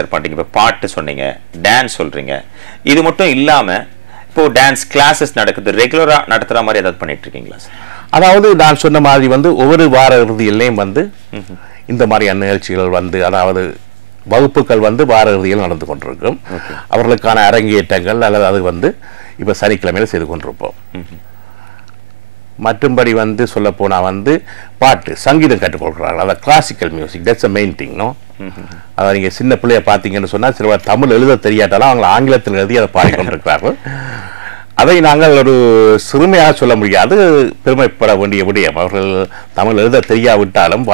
பண்றீங்க. இப்போ பாட்டு சொன்னீங்க, டான்ஸ் சொல்றீங்க. இது மட்டும் இல்லாம இப்போ டான்ஸ் கிளாஸஸ் நடக்குது, ரெகுலரா நடத்துற மாதிரி ஏதாவது பண்ணிட்டு இருக்கீங்களா சார்? அதாவது நான் சொன்ன மாதிரி ஒவ்வொரு வார இறுதியிலையும் இந்த மாதிரியான நிகழ்ச்சிகள் அதாவது வகுப்புகள் வார இறுதியில் நடந்து கொண்டிருக்கும். அவர்களுக்கான அரங்கேற்றங்கள் அல்லது அது இப்போ சனிக்கிழமையில செய்து கொண்டிருப்போம். மற்றும்படி சொல்ல போனா பாட்டு சங்கீதம் கற்றுக்கொள்கிறார்கள். அதாவது classical music, that's a main thing. அதை நீங்க சின்ன பிள்ளைய பார்த்தீங்கன்னு சொன்னால் சில தமிழ் எழுத தெரியாட்டாலும் அவங்க ஆங்கிலத்தில் எழுதி அதை பாடிக்கொண்டிருக்கிறார்கள். அதை நாங்கள் ஒரு சிறுமையாக சொல்ல முடியாது, பெருமைப்பட வேண்டிய விடயம். அவர்கள் தமிழ் எழுத தெரியாவிட்டாலும்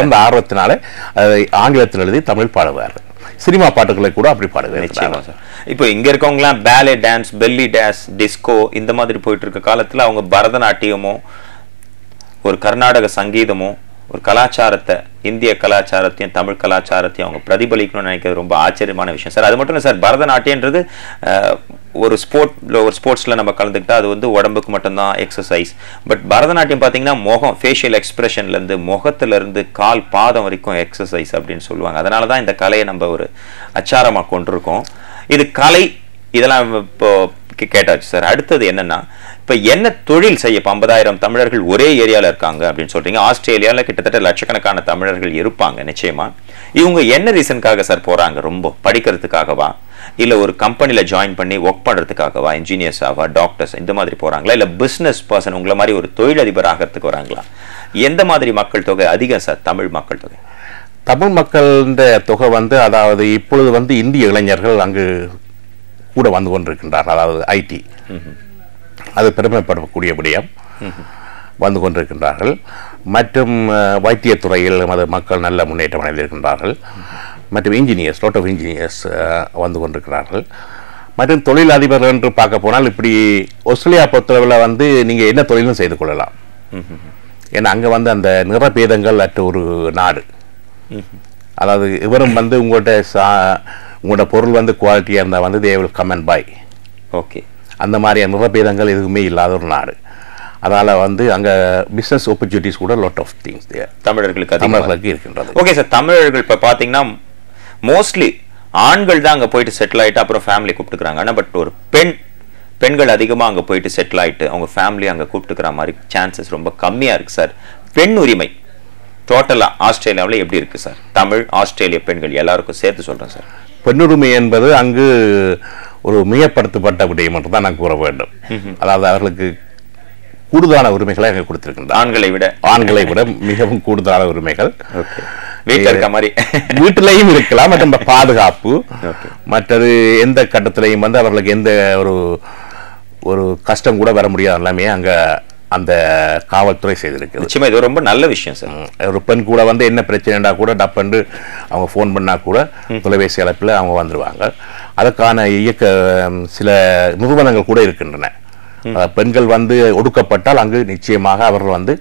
அந்த ஆர்வத்தினால அதை ஆங்கிலத்தில் எழுதி தமிழ் பாடுவார்கள். சினிமா பாட்டுகளை கூட அப்படி பாடுவார்கள். இப்போ இங்க இருக்கவங்கலாம் பேலே டான்ஸ், பெல்லி டான்ஸ், டிஸ்கோ இந்த மாதிரி போயிட்டு இருக்க காலத்துல அவங்க பரதநாட்டியமோ ஒரு கர்நாடக சங்கீதமோ ஒரு கலாச்சாரத்தை, இந்திய கலாச்சாரத்தையும் தமிழ் கலாச்சாரத்தையும் அவங்க பிரதிபலிக்கணும்னு நினைக்கிறது ரொம்ப ஆச்சரியமான விஷயம் சார். அது மட்டும் இல்லை சார், பரதநாட்டியன்றது ஒரு ஸ்போர்ட்ஸ்ல நம்ம கலந்துக்கிட்டா அது உடம்புக்கு மட்டும்தான் எக்ஸசைஸ். பட் பரதநாட்டியம் பார்த்தீங்கன்னா முகம், ஃபேஷியல் எக்ஸ்பிரஷன்லேருந்து முகத்திலிருந்து கால் பாதம் வரைக்கும் எக்ஸசைஸ் அப்படின்னு சொல்லுவாங்க. அதனால தான் இந்த கலையை நம்ம ஒரு அச்சாரமாக கொண்டிருக்கோம். இது கலை, இதெல்லாம் இப்போ கேட்டாச்சு சார். அடுத்தது என்னன்னா, இப்போ என்ன தொழில் செய்ய? இப்போ 50,000 தமிழர்கள் ஒரே ஏரியாவில் இருக்காங்க அப்படின்னு சொல்றீங்க. ஆஸ்திரேலியாவில் கிட்டத்தட்ட லட்சக்கணக்கான தமிழர்கள் இருப்பாங்க நிச்சயமா. இவங்க என்ன ரீசனுக்காக சார் போறாங்க? ரொம்ப படிக்கிறதுக்காகவா, இல்லை ஒரு கம்பெனியில் ஜாயின் பண்ணி ஒர்க் பண்ணுறதுக்காகவா, இன்ஜினியர்ஸாவா, டாக்டர்ஸ் இந்த மாதிரி போகிறாங்களா, இல்லை பிஸ்னஸ் பர்சன் உங்களை மாதிரி ஒரு தொழிலதிபர் ஆகிறதுக்கு வராங்களா? எந்த மாதிரி மக்கள் தொகை அதிகம் சார்? தமிழ் மக்கள் தொகை, தமிழ் மக்களின் தொகை அதாவது இப்பொழுது இந்திய இளைஞர்கள் அங்கு கூட வந்து கொண்டிருக்கின்றார்கள். அதாவது ஐடி, அது பெருமைப்படக்கூடிய விடயம், வந்து கொண்டிருக்கின்றார்கள். மற்றும் வைத்தியத்துறையில் மக்கள் நல்ல முன்னேற்றம் அடைந்திருக்கின்றார்கள். மற்றும் இன்ஜினியர்ஸ், லாட் ஆஃப் இன்ஜினியர்ஸ் வந்து கொண்டிருக்கிறார்கள். மற்றும் தொழில் அதிபர்கள் என்று பார்க்க போனால் இப்படி ஆஸ்திரேலியா பொறுத்தளவில் நீங்கள் என்ன தொழிலும் செய்து கொள்ளலாம். ஏன்னா அங்கே அந்த நிறபேதங்கள் அற்ற ஒரு நாடு. அதாவது இவரும் உங்களோட பொருள் குவாலிட்டியாக இருந்தால் they will come and buy. Okay, அந்த மாதிரியான நிறபேதங்கள் எதுவுமே இல்லாத ஒரு நாடு. அதனால் அங்கே பிஸ்னஸ் ஆப்பர்ச்சுனிட்டிஸ் கூட லாட் ஆஃப் திங்ஸ் தமிழர்களுக்கு இருக்கின்றது. ஓகே சார், தமிழர்கள் இப்போ பார்த்தீங்கன்னா மோஸ்ட்லி ஆண்கள் தான் அங்கே போயிட்டு செட்டில் ஆகிட்டு அப்புறம் ஃபேமிலி கூப்பிட்டுக்கிறாங்க. ஆனால் பட் ஒரு பெண்கள் அதிகமாக அங்கே போயிட்டு செட்டில் ஆகிட்டு அவங்க ஃபேமிலி அங்கே கூப்பிட்டுக்கிற மாதிரி சான்சஸ் ரொம்ப கம்மியாக இருக்குது சார். பெண் உரிமை டோட்டலாக ஆஸ்திரேலியாவில் எப்படி இருக்குது சார்? தமிழ் ஆஸ்திரேலிய பெண்கள் எல்லாருக்கும் சேர்த்து சொல்கிறேன் சார். பெண்ணுரிமை என்பது அங்கு ஒரு மிகப்படுத்தப்பட்ட விடயம் என்று தான் நான் கூற வேண்டும். அதாவது அவர்களுக்கு கூடுதலான உரிமைகளை அங்கே கொடுத்திருக்கின்றனர். ஆண்களை விட மிகவும் கூடுதலான உரிமைகள். வீட்டிலையும் இருக்கலாம், மற்றும் பாதுகாப்பு, மற்றது எந்த கட்டத்திலையும் அவர்களுக்கு எந்த ஒரு கஷ்டம் கூட வர முடியாத எல்லாமே அங்க அந்த காவல்துறை செய்திருக்கு. நிச்சயமா இது ரொம்ப நல்ல விஷயம் சார். ஒரு பெண் கூட என்ன பிரச்சனைடா கூட டப்பண்டு அவங்க ஃபோன் பண்ணா கூட தொலைபேசி அழைப்பில் அவங்க வந்துடுவாங்க. அதற்கான சில நிறுவனங்கள் கூட இருக்கின்றன. பெண்கள் ஒடுக்கப்பட்டால் அங்கு நிச்சயமாக அவர்கள்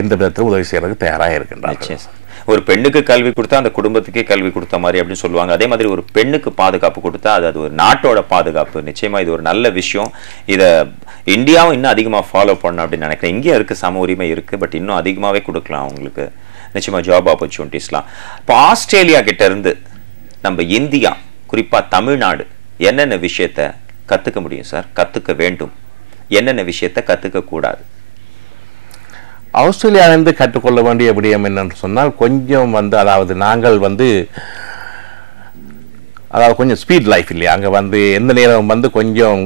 எந்த விதத்திலும் உதவி செய்யறதுக்கு தயாராக இருக்கின்றார்கள். ஒரு பெண்ணுக்கு கல்வி கொடுத்தா அந்த குடும்பத்துக்கே கல்வி கொடுத்த மாதிரி அப்படின்னு சொல்லுவாங்க. அதே மாதிரி ஒரு பெண்ணுக்கு பாதுகாப்பு கொடுத்தா அது ஒரு நாட்டோட பாதுகாப்பு. நிச்சயமா இது ஒரு நல்ல விஷயம். இதை இந்தியாவும் இன்னும் அதிகமாக ஃபாலோ பண்ணணும் அப்படின்னு நினைக்கிறேன். இங்கே இருக்குது, சம உரிமை இருக்குது, பட் இன்னும் அதிகமாகவே கொடுக்கலாம் அவங்களுக்கு. நிச்சயமாக ஜாப் ஆப்பர்ச்சுனிட்டிஸ்லாம். இப்போ ஆஸ்திரேலியா கிட்ட இருந்து நம்ம இந்தியா, குறிப்பாக தமிழ்நாடு என்னென்ன விஷயத்த கற்றுக்க முடியும் சார்? கற்றுக்க வேண்டும், என்னென்ன விஷயத்த கற்றுக்க கூடாது? ஆஸ்திரேலியாவிலிருந்து கற்றுக்கொள்ள வேண்டிய விடயம் என்னன்னு சொன்னால் கொஞ்சம் அதாவது நாங்கள் அதாவது கொஞ்சம் ஸ்பீட் லைஃப் இல்லையா, அங்கே எந்த நேரம் கொஞ்சம்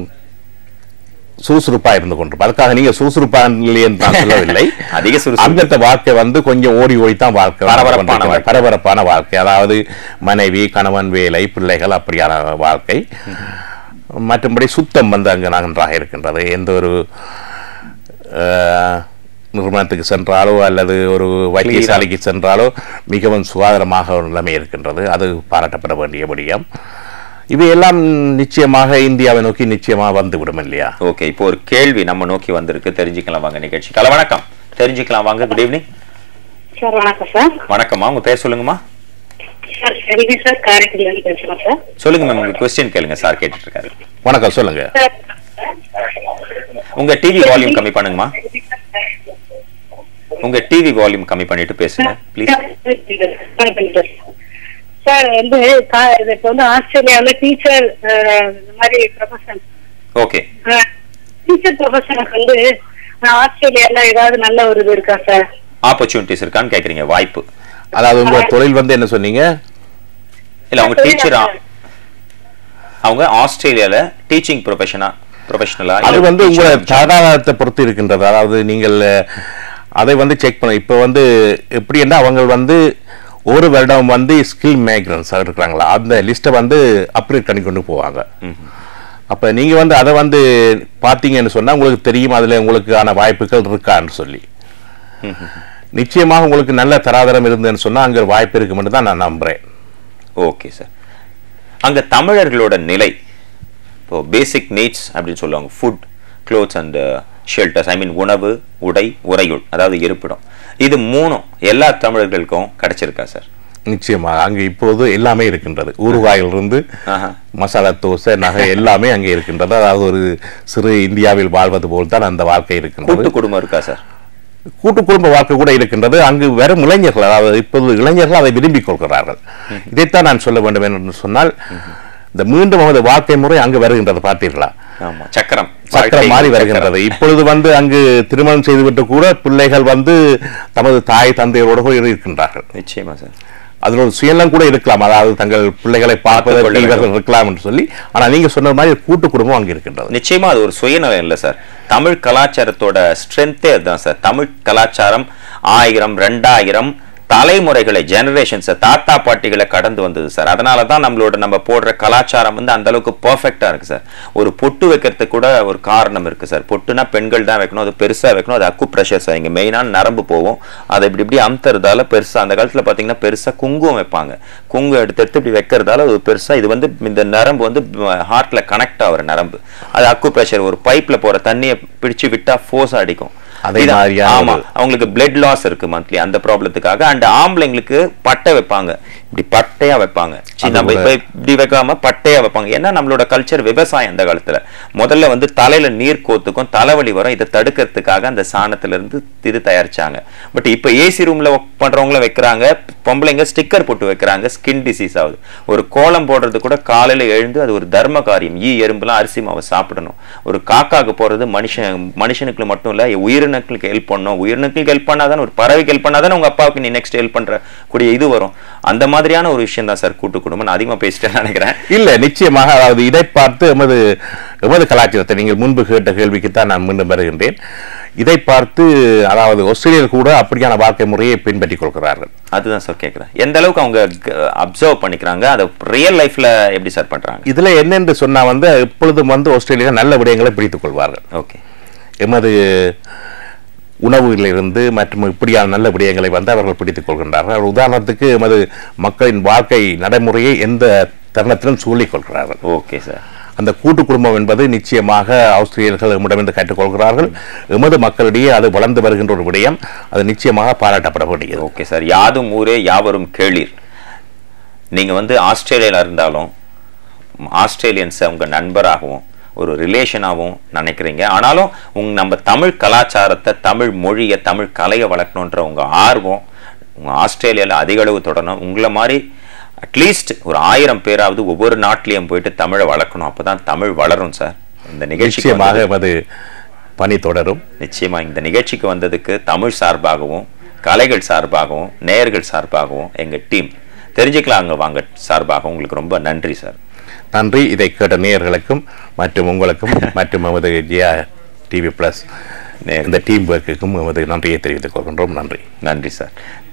சுறுசுறுப்பாக இருந்து கொண்டிருப்போம். அதுக்காக நீங்கள் சுறுசுறுப்பாக இல்லையன்னு தான் சொல்லவில்லை. அதிக அந்த வாழ்க்கை கொஞ்சம் ஓடி ஓடித்தான் வாழ்க்கை, பரபரப்பான வாழ்க்கை. அதாவது மனைவி, கணவன், வேலை, பிள்ளைகள், அப்படியான வாழ்க்கை. மற்றபடி சுத்தம் அங்கே நன்றாக இருக்கின்றது. எந்த ஒரு நிறுவனத்துக்கு சென்றாலோ அல்லது ஒரு வைத்தியசாலைக்கு சென்றாலோ மிகவும் சுகாதாரமாக ஒரு நிலைமை இருக்கின்றது. அது பாராட்டப்பட வேண்டிய விடயம். இவையெல்லாம் நிச்சயமாக இந்தியாவை நோக்கி நிச்சயமாக வந்துவிடும் இல்லையா? ஓகே, இப்போ ஒரு கேள்வி நம்ம நோக்கி வந்திருக்கு, தெரிஞ்சுக்கலாம் வாங்க நிகழ்ச்சி. வணக்கம், தெரிஞ்சுக்கலாம் வாங்க. Good evening sir. வணக்கம் சார். வணக்கம்மா, உங்க பேர் சொல்லுங்கம்மா. சார் செல்வி சார், காரைக்குடியில பேசுறேன் சார். சொல்லுங்க மேம், உங்க क्वेश्चन கேளுங்க, சார் கேட்டுட்டு இருக்காரு. வணக்கம், சொல்லுங்க. உங்க டிவி வால்யூம் கம்மி பண்ணுங்கம்மா. உங்க டிவி வால்யூம் கம்மி பண்ணிட்டு பேசுங்க ப்ளீஸ். சார் வந்து இப்ப வந்து ஆஸ்திரேலியாவில டீச்சர் இந்த மாதிரி ப்ரொஃபஷன் ஓகே டீச்சர் ப்ரொஃபஷனுக்கு வந்து ஆஸ்திரேலியால ஏதாவது நல்ல ஒரு இது இருக்கா சார்? ஆப்பர்ச்சுனிட்டிஸ் இருக்கான்னு கேக்குறீங்க, வாய்ப்பு. அதாவது உங்க தொழில் வந்து என்ன சொன்னீங்க? இல்ல அவங்க டீச்சரா, அவங்க ஆஸ்திரேலியால டீச்சிங் ப்ரொஃபஷனலா? அது வந்து உங்க தராதரத்தை பொறுத்து இருக்கின்றது. அதாவது நீங்கள் அதை வந்து செக் பண்ண. இப்ப வந்து எப்படி என்ன அவங்க வந்து ஒரு வருடம் வந்து ஸ்கில் மைக்ரன்ஸ் இருக்கிறாங்களா, அந்த லிஸ்ட்டை வந்து அப்கிரேட் பண்ணி கொண்டு போவாங்க. அப்ப நீங்க வந்து அதை வந்து பார்த்தீங்கன்னு சொன்னா உங்களுக்கு தெரியும் அதுல உங்களுக்கான வாய்ப்புகள் இருக்கான்னு சொல்லி. நிச்சயமாக உங்களுக்கு நல்ல தராதரம் இருந்ததுன்னு சொன்னா அங்க வாய்ப்பு இருக்குன்னு தான் நான் நம்புறேன். Okay sir. அங்க தமிழர்களோட நிலை இப்போ பேசிக் நீட்ஸ் அப்படின்னு சொல்லுவாங்க, ஃபுட், க்ளோத்ஸ் அண்ட் ஷெல்டர்ஸ், ஐ மீன் உணவு, உடை, உறையுள், அதாவது இருப்பிடம், இது மூணும் எல்லா தமிழர்களுக்கும் கிடைச்சிருக்கா சார்? நிச்சயமாக அங்க இப்போது எல்லாமே இருக்கின்றது. ஊறுகாயிலிருந்து மசாலா தோசை, நகை எல்லாமே அங்கே இருக்கின்றது. அதாவது ஒரு சிறு இந்தியாவில் வாழ்வது போல் தான் அந்த வாழ்க்கை இருக்கின்றது. கூட்டு குடும்பம் இருக்கா சார்? கூட்டு குடும்ப வாழ்க்கை கூட இருக்கின்றது. அங்கு வெறும் இளைஞர்கள், அதாவது இப்போது இளைஞர்கள் அதை விரும்பிக் கொள்கிறார்கள். இதைத்தான் நான் சொல்ல வேண்டும் என்று சொன்னால், இந்த மீண்டும் நமது வாழ்க்கை முறை அங்கு வருகின்றது. பார்த்தீர்களா? சக்கரம் மாறி வருகின்றது. இப்பொழுது வந்து அங்கு திருமணம் செய்துவிட்டு கூட பிள்ளைகள் வந்து தமது தாய் தந்தையரோடு கூட இருக்கின்றார்கள். நிச்சயமா சார். அதில் ஒரு சுயநலம் கூட இருக்கலாம், அதாவது தங்கள் பிள்ளைகளை பார்ப்பதற்கு இவர்கள் இருக்கலாம் என்று சொல்லி. ஆனா நீங்க சொன்ன மாதிரி கூட்டு குடும்பம் அங்கு இருக்கின்றது. நிச்சயமா அது ஒரு சுயநலம் இல்லை சார். தமிழ் கலாச்சாரத்தோட ஸ்ட்ரென்த்தே அதுதான் சார். தமிழ் கலாச்சாரம் 1000 2000 தலைமுறைகளை, ஜெனரேஷன்ஸ், தாத்தா பாட்டிகளை கடந்து வந்தது சார். அதனாலதான் நம்ம போடுற கலாச்சாரம் வந்து அந்த அளவுக்கு பெர்ஃபெக்டா இருக்கு சார். ஒரு பொட்டு வைக்கிறதுக்கு கூட ஒரு காரணம் இருக்கு சார். பொட்டுனா பெண்கள் தான் வைக்கணும், அது பெருசா வைக்கணும், அது அக்கு பிரஷர் சார். இங்க மெயினான நரம்பு போவோம், அதை இப்படி அமுத்துறதால பெருசா. அந்த காலத்துல பாத்தீங்கன்னா பெருசா குங்குமம் வைப்பாங்க. குங்கு எடுத்து இப்படி வைக்கிறதால அது பெருசா, இது வந்து இந்த நரம்பு வந்து ஹார்ட்ல கனெக்ட் ஆகிற நரம்பு. அது அக்கு பிரஷர். ஒரு பைப்ல போற தண்ணியை பிடிச்சு விட்டா ஃபோர்ஸ் அடிக்கும். ஆமா, அவங்களுக்கு பிளட் லாஸ் இருக்கு மந்த்லி, அந்த ப்ராப்ளத்துக்காக. அண்ட் ஆம்பளைங்களுக்கு பட்டை வைப்பாங்க, இப்படி பட்டையா வைப்பாங்க. நம்ம இப்ப இப்படி வைக்காம பட்டையா வைப்பாங்க. ஏன்னா நம்மளோட கல்ச்சர் விவசாயம். அந்த காலத்துல முதல்ல வந்து தலையில நீர் கோத்துக்கும், தலைவலி வரும், இதை தடுக்கிறதுக்காக அந்த சாணத்துல இருந்து இது தயாரிச்சாங்க. பட் இப்ப ஏசி ரூம்ல பண்றவங்கள வைக்கிறாங்க, பொம்பளைங்க ஸ்டிக்கர் போட்டு வைக்கிறாங்க, ஸ்கின் டிசீஸ் ஆகுது. ஒரு கோலம் போடுறது கூட காலையில எழுந்து அது ஒரு தர்ம காரியம். எறும்புலாம் அரிசி மாவை சாப்பிடணும். ஒரு காக்காக்கு போறது மனுஷனுக்கு மட்டும் இல்ல, உயிரினங்களுக்கு ஹெல்ப் பண்ணணும். உயிரினங்களுக்கு ஹெல்ப் பண்ணாதான், ஒரு பறவைக்கு ஹெல்ப் பண்ணாதான் உங்க அப்பாவுக்கு நீ நெக்ஸ்ட் ஹெல்ப் பண்ற கூடிய இது வரும். அந்த மாதிரியான ஒரு விஷயம் தான் சார் கூட்டு குடும்பம். நான் அதிகமா பேசிட்டேன்னு நினைக்கிறேன். இல்ல, நிச்சயமாக. அதாவது இதை பார்த்து எமது கலாச்சாரத்தை நீங்கள் முன்பு கேட்ட கேள்விக்குத்தான் நான் மீண்டும் வருகின்றேன். இதை பார்த்து அதாவது ஆஸ்திரேலியர் கூட அப்படியான வாழ்க்கை முறையை பின்பற்றிக் கொள்கிறார்கள். அதுதான் சார் கேட்கிறேன். எந்த அளவுக்கு அவங்க அப்சர்வ் பண்ணிக்கிறாங்க, அதை ரியல் லைஃப்ல எப்படி சார் பண்றாங்க? இதுல என்னென்று சொன்னா வந்து எப்பொழுதும் வந்து ஆஸ்திரேலியா நல்ல விடயங்களை பிடித்துக் கொள்வார்கள். ஓகே. எமது உணவுகளிலிருந்து மற்றும் இப்படியான நல்ல விடயங்களை வந்து அவர்கள் பிடித்துக் கொள்கின்றார்கள். உதாரணத்துக்கு எமது மக்களின் வாழ்க்கை நடைமுறையை எந்த தருணத்திலும் சொல்லிக் கொள்கிறார்கள். Okay sir. அந்த கூட்டு குடும்பம் என்பது நிச்சயமாக ஆஸ்திரேலியர்கள் எம்மிடமிருந்து கற்றுக்கொள்கிறார்கள். எமது மக்களிடையே அது வளர்ந்து வருகின்ற ஒரு விடயம். அது நிச்சயமாக பாராட்டப்பட வேண்டியது. Okay sir. யாதும் ஊரே யாவரும் கேளீர். நீங்க வந்து ஆஸ்திரேலியால இருந்தாலும் ஆஸ்திரேலியன்ஸை உங்க நண்பராகவும் ஒரு ரிலேஷனாகவும் நினைக்கிறீங்க. ஆனாலும் நம்ம தமிழ் கலாச்சாரத்தை, தமிழ் மொழியை, தமிழ் கலையை வளர்க்கணுன்ற உங்க ஆர்வம் உங்க ஆஸ்திரேலியால அதிக அளவு தொடரணும். உங்களை மாதிரி அட்லீஸ்ட் ஒரு 1000 பேராவது ஒவ்வொரு நாட்டிலையும் போயிட்டு தமிழை வளர்க்கணும். அப்பதான் தமிழ் வளரும் சார். இந்த நிகழ்ச்சிக்கு பணி தொடரும். நிச்சயமா இந்த நிகழ்ச்சிக்கு வந்ததுக்கு தமிழ் சார்பாகவும், கலைகள் சார்பாகவும், நேயர்கள் சார்பாகவும், எங்க டீம் தெரிஞ்சுக்கலாம் அங்க வாங்க சார்பாக உங்களுக்கு ரொம்ப நன்றி சார். நன்றி. இதை கேட்ட நேயர்களுக்கும் மற்றும் உங்களுக்கும் மற்றும் நமது ஜியா டிவி பிளஸ் இந்த டீம் ஒர்க்குக்கும் நமது நன்றியை தெரிவித்துக் கொள்கின்றோம். நன்றி. நன்றி சார்.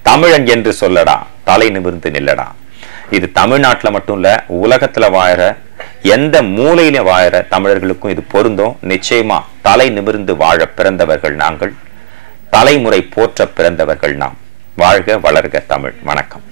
தமிழன் என்று சொல்லடா, தலை நிமிர்ந்து நில்லடா. இது தமிழ்நாட்டில் மட்டும் இல்ல, உலகத்துல வாழற எந்த மூலையில வாழற தமிழர்களுக்கும் இது பொருந்தும். நிச்சயமா தலை நிமிர்ந்து வாழ பிறந்தவர்கள் நாங்கள், தலைமுறை போற்ற பிறந்தவர்கள் நாம். வாழ்க வளர்க தமிழ். வணக்கம்.